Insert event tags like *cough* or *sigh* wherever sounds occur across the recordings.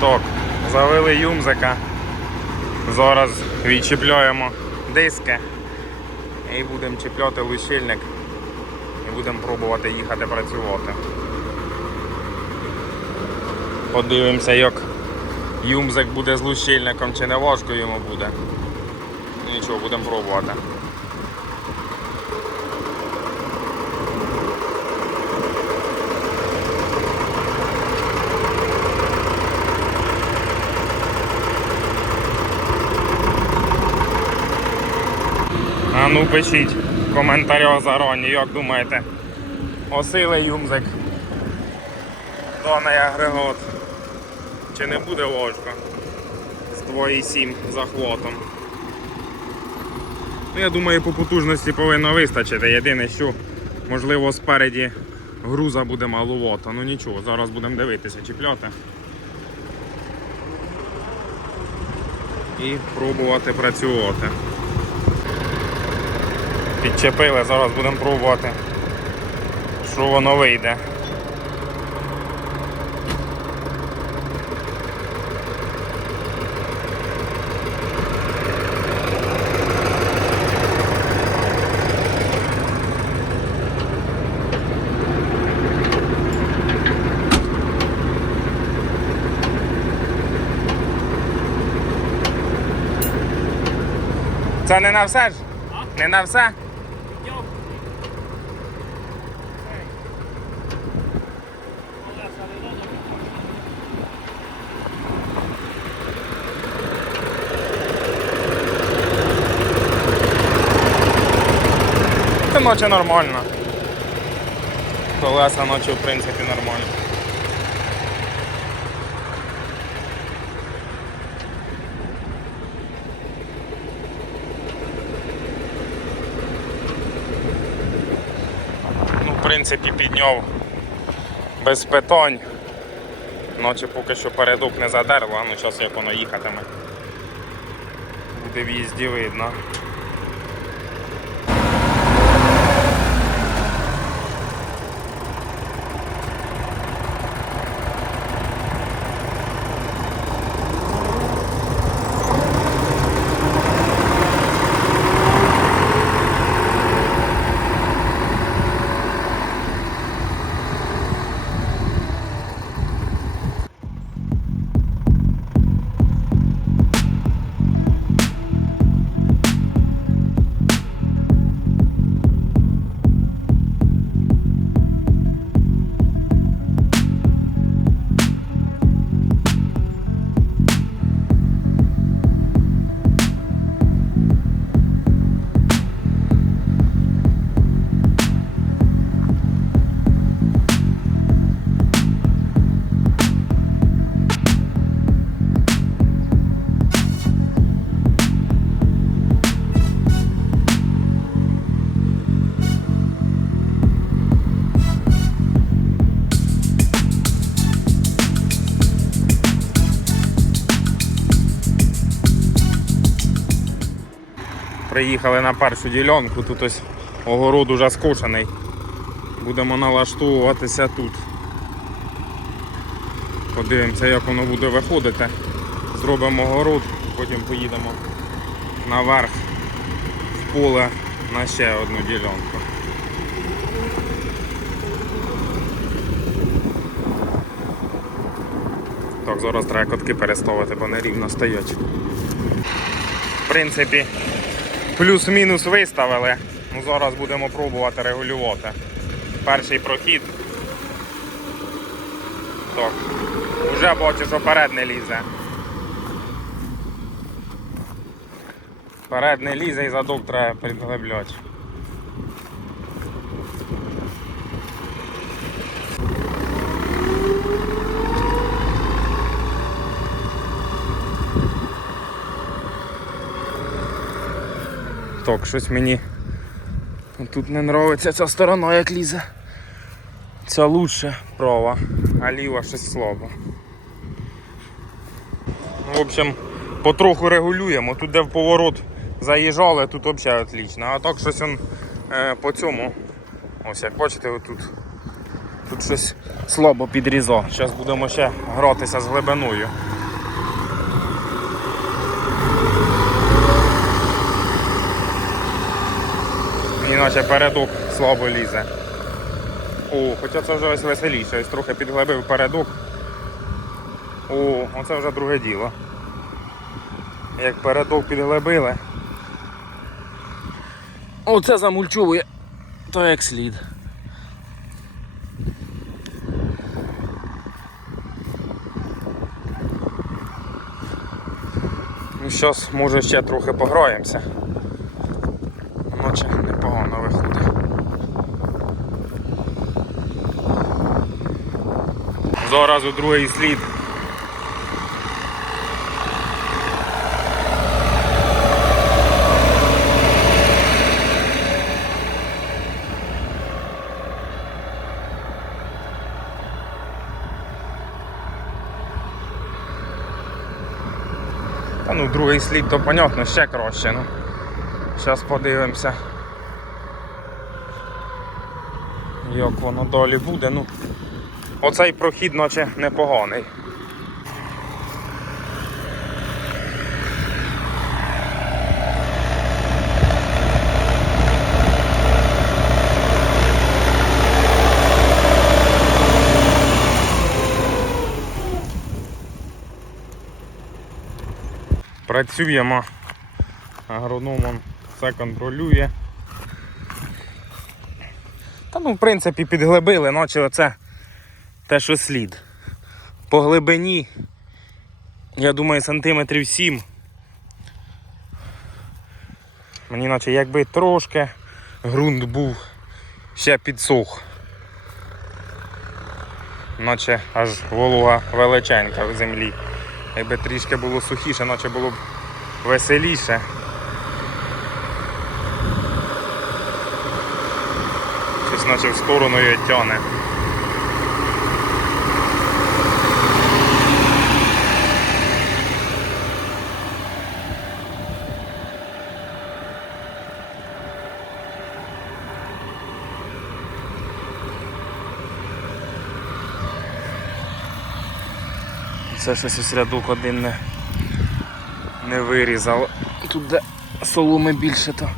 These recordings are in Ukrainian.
Так, завели юмзика. Зараз відчіпляємо диски і будемо чіпляти лущильник і будемо пробувати їхати працювати. Подивимося, як юмзик буде з лущильником, чи не важко йому буде. Нічого, будемо пробувати. А ну пишіть в коментарях зарані, як думаєте, осилий юмзик даний агрегат. Чи не буде ложка з 2,7 захватом? Ну, я думаю, по потужності повинно вистачити. Єдине, що можливо спереді груза буде маловато. Ну нічого, зараз будемо дивитися, чіпляти. І пробувати працювати. Підчепили, зараз будемо пробувати, що воно вийде. Це не на все ж? Не на все? Ночі нормально. Колеса ночі в принципі нормально. Ну, в принципі, підняв без питань. Ночі поки що передок не задерло, ну зараз як воно їхатиме. Буде в їзді видно. Приїхали на першу ділянку, тут ось огород уже скошений. Будемо налаштовуватися тут. Подивимося, як воно буде виходити. Зробимо огород, потім поїдемо наверх в поле на ще одну ділянку. Так, зараз треба котки переставити, бо нерівно стоять. В принципі, плюс-мінус виставили. Ну, зараз будемо пробувати регулювати. Перший прохід. Так. Вже бачу, що перед не лізе. Перед не лізе і задок треба підглибляти. Так, щось мені тут не подобається ця сторона, як лізе. Ця лучше права, а ліва щось слабо. Ну, в общем, потроху регулюємо. Тут де в поворот заїжджали, тут взагалі отлично. А так щось он, е, по цьому. Ось як бачите, отут Тут щось слабо підрізав. Зараз будемо ще гратися з глибиною. Наче передок слабо лізе. О, хоча це вже ось веселіше, ось трохи підглибив передок. О, оце вже друге діло. Як передок підглибили. Оце замульчовує, то як слід. Ну, зараз, може, ще трохи пограємося. Наче непогано виходить. Зараз у другий слід. Та ну другий слід то понятно, ще краще. Ну. Зараз подивимося. Як воно далі буде. Ну, оцей прохід наче непоганий. Працюємо. Агроном он все контролює. Та ну, в принципі, підглибили, наче оце те, що слід. По глибині, я думаю, сантиметрів 7. Мені наче якби трошки ґрунт був ще підсох. Наче аж волога величенька в землі. Якби трішки було сухіше, наче було б веселіше. Щось наче в сторону її тяне. Це щось ось рядок один не, не вирізав. Тут де соломи більше то.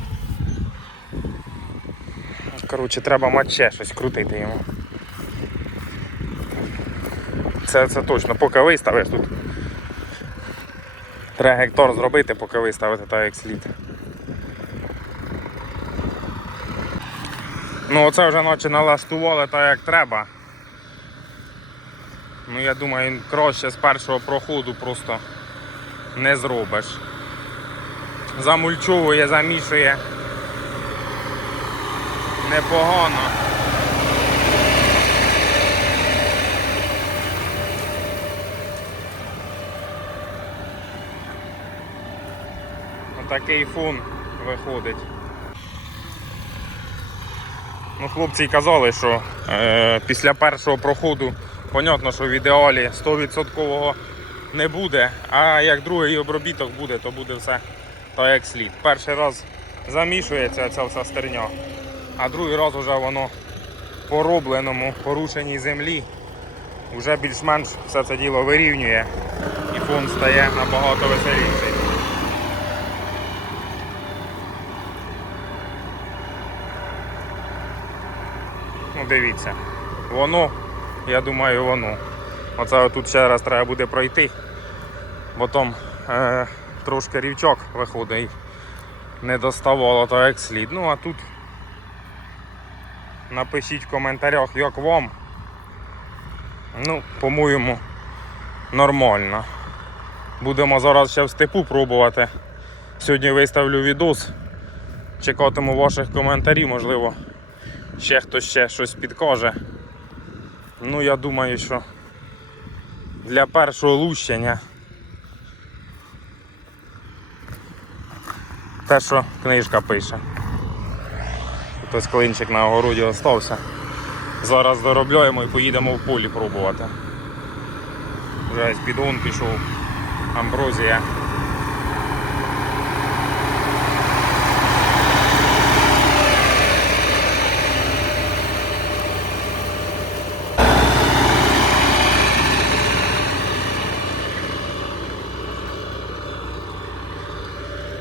Коротше, треба маче щось крутити йому. Це, це точно, поки виставиш тут. Треба зробити, поки виставити так як слід. Ну оце вже наче налаштували так як треба. Ну я думаю, краще з першого проходу просто не зробиш. Замульчовує, замішує. Непогано. Отакий фон виходить. Ну, хлопці казали, що е, після першого проходу, понятно, що в ідеалі 100% не буде, а як другий обробіток буде, то буде все так як слід. Перший раз замішується ця вся стерня, а другий раз вже воно по робленому, порушеній землі вже більш-менш все це діло вирівнює і фон стає набагато веселіший. Ну дивіться, воно, я думаю, воно. Оце тут ще раз треба буде пройти, бо там е, трошки рівчок виходить не доставало то як слід. Ну а тут напишіть в коментарях, як вам. Ну, по-моєму, нормально. Будемо зараз ще в степу пробувати. Сьогодні виставлю відос. Чекатиму ваших коментарів, можливо, ще хтось ще щось підкаже. Ну, я думаю, що для першого лущення те, що книжка пише. Хтось клинчик на огороді залишився. Зараз доробляємо і поїдемо в полі пробувати. Вже підгон пішов, амброзія.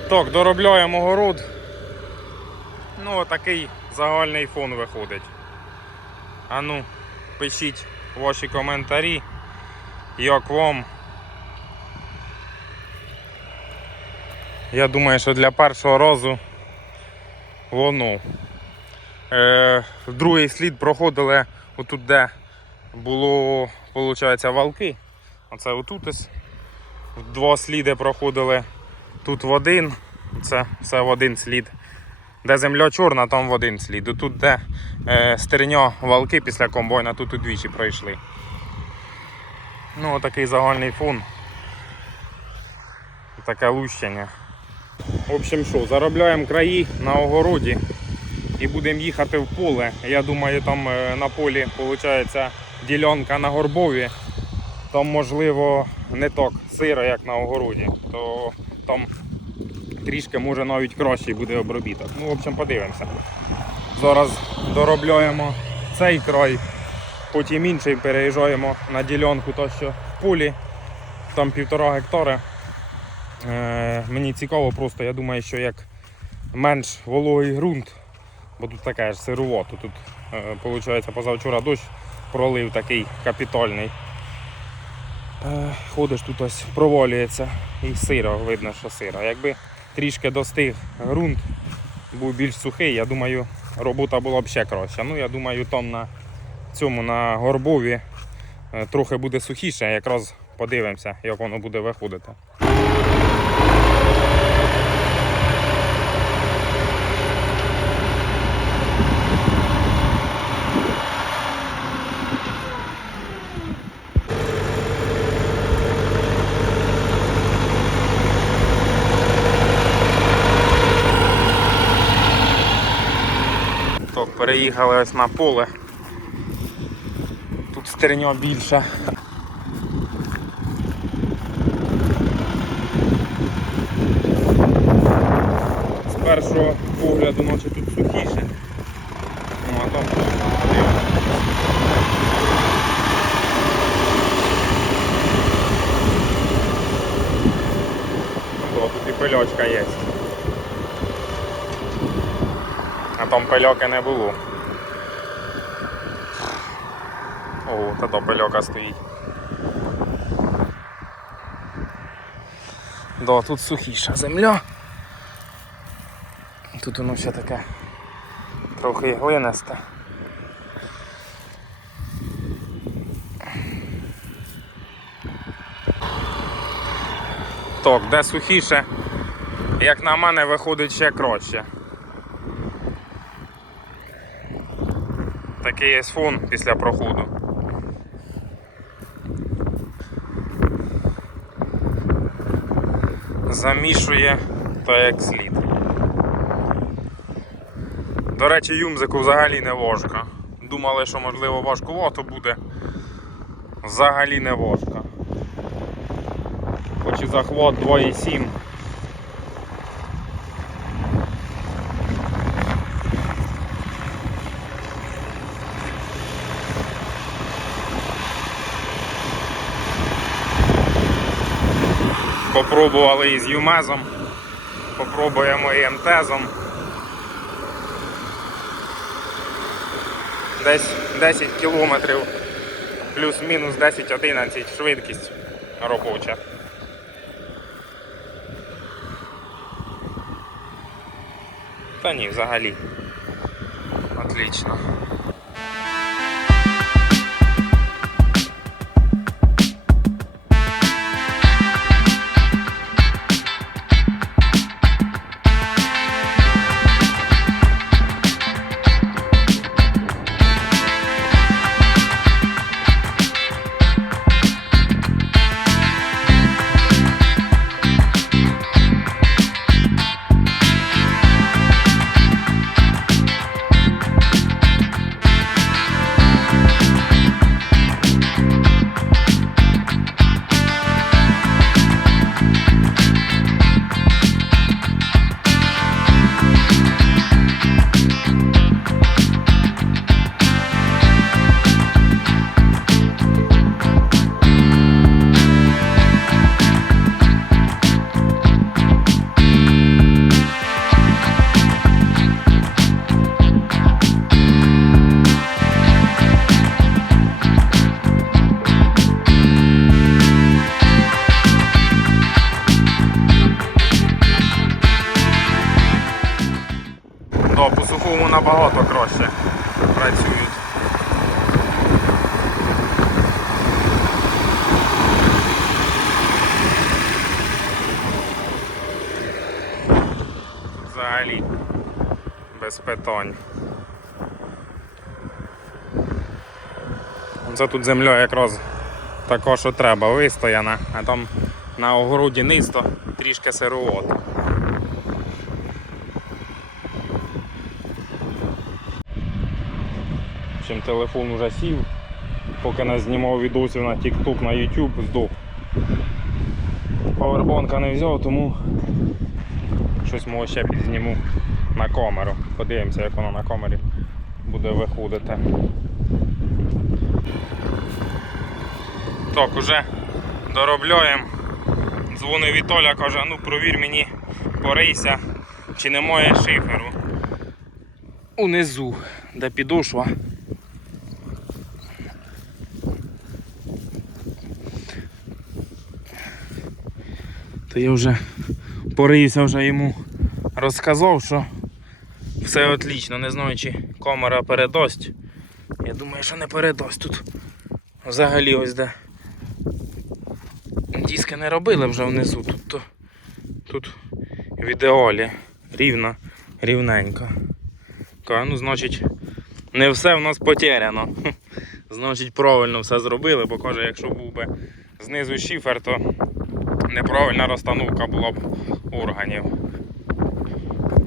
Так, доробляємо город. Ну, такий загальний фон виходить. А ну, пишіть ваші коментарі, як вам. Я думаю, що для першого разу воно. Е, другий слід проходили отут, де було, виходить, валки. Оце отут. Два сліди проходили тут в один. Це все в один слід. Де земля чорна, там в один слід. Тут, де е, стерня валки після комбайна, тут удвічі пройшли. Ну, отакий загальний фон. Таке лущення. В общем, що, заробляємо краї на огороді і будемо їхати в поле. Я думаю, там е, на полі виходить ділянка на горбові. Там можливо не так сиро, як на огороді, то там трішки може навіть кращий буде обробіток. Ну, в общем, подивимося. Зараз доробляємо цей край, потім інший переїжджаємо на ділянку, то що в полі, там півтора гектара. Е, мені цікаво просто, я думаю, що як менш вологий ґрунт, бо тут таке ж сирувато. Тут, виходить, позавчора дощ пролив такий капітальний. Е, Ходиш тут ось провалюється і сиро, видно, що сиро. Якби трішки достиг ґрунт, був більш сухий, я думаю, робота була б ще краща. Ну, я думаю, там на цьому на горбові е, трохи буде сухіше, якраз подивимося, як воно буде виходити. Так, ось на поле. Тут стерня більша. З першого погляду наче тут сухіше. Ну, а там. Тут і пильочка є. А там пильоки не було. О, та то пильока стоїть. Да, тут сухіша земля. Тут воно ще таке трохи глинисте. Так, де сухіше, як на мене, виходить ще краще. Такий є фон після проходу. Замішує та як слід. До речі, юмзику взагалі не важко. Думали, що можливо важкувато буде. Взагалі не важко. Хоч і захват 2,7. Попробували із юмезом, попробуємо і МТЗом. Десь 10 кілометрів, плюс-мінус 10-11 швидкість робоча. Та ні, взагалі. Отлично. Взагалі без питань. Це тут земля якраз така, що треба, вистояна, а там на огороді низько трішки сировато. В общем, телефон уже сів, поки не знімав відосів на TikTok, на YouTube, здох. Павербанка не взяв, тому щось може ще підзніму на камеру. Подивимося, як воно на камері буде виходити. Так, уже доробляємо. Дзвонив Вітоля, каже, ну провір мені порийся, чи немає шиферу. Унизу, де підошва. То я вже порився, вже йому розказав, що все отлично, не знаю, чи камера передасть. Я думаю, що не передасть тут. Взагалі ось де. Диски не робили вже внизу. Тут, то, тут в ідеалі рівно, рівненько. Ну, значить, не все в нас потеряно. *laughs* Значить, правильно все зробили, бо каже, якщо був би знизу шифер, то неправильна розстановка була б органів.